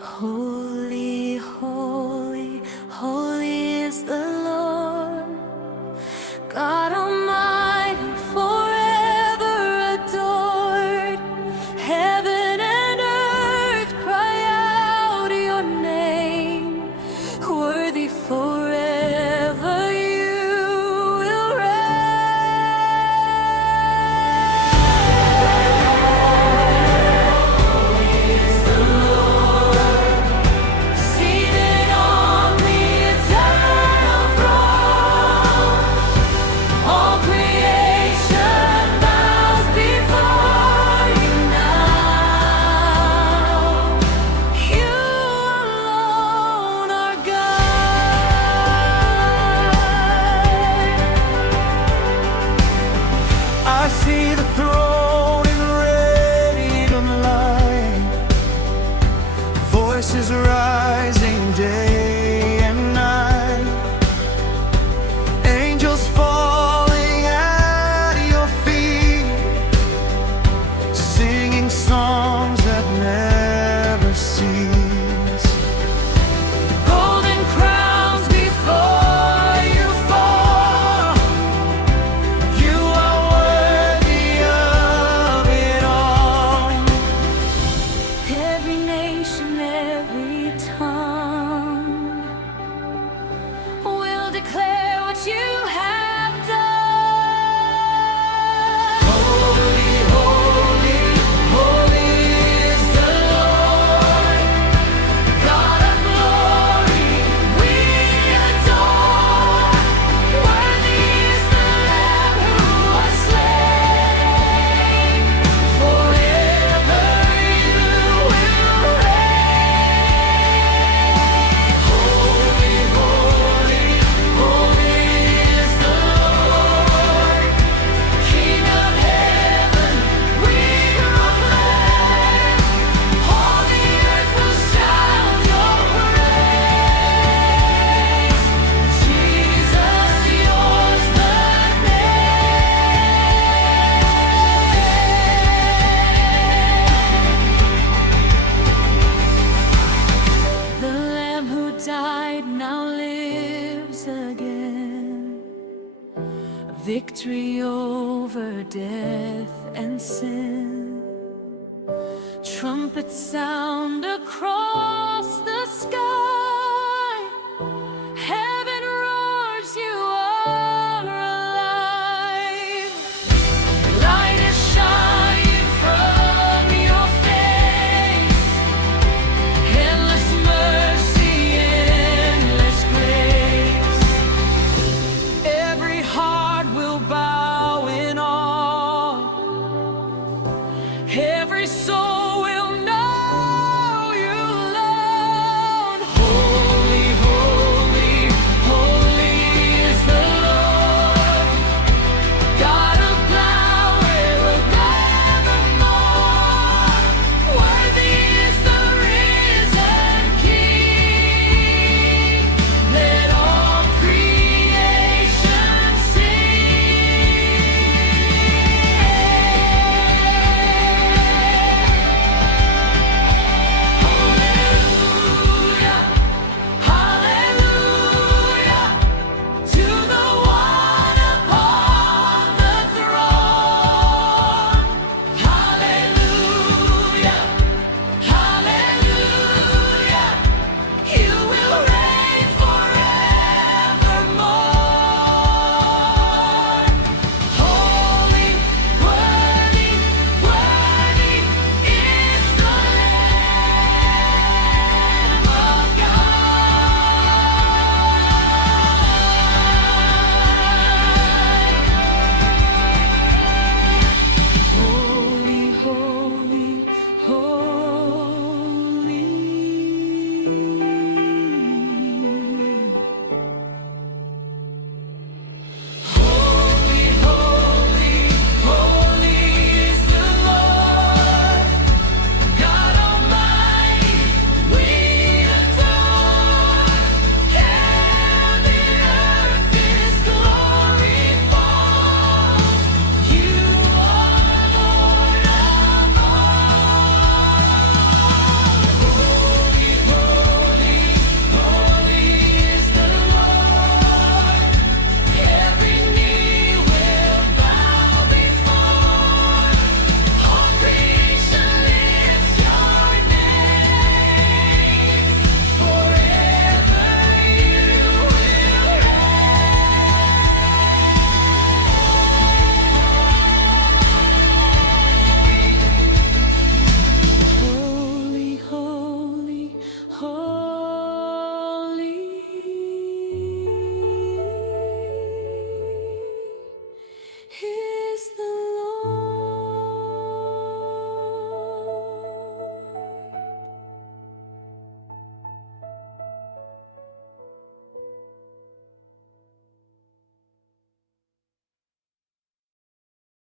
Holy, holy, holy is the Lord, God Almighty, forever adored. Heaven and earth cry out your name, worthy forever you will reign. Seated on the eternal throne, all creation bows before you now. You alone are God. I see the throne in radiant light, voices rising day and night, angels falling at your feet, singing songs that never cease. Golden crowns before you fall. You are worthy of it all. Every nation, every tongue will declare what you have done. Holy, holy, holy is the Lord, God of glory, we adore. Worthy is the Lamb who was slain. Forever you will reign. holy, holy, holy is the Lord, King of heaven, we proclaim. All the earth will shout your praise. Jesus, yours the name. The Lamb who died now lives again. Victory over death and sin. Trumpets sound across the sky.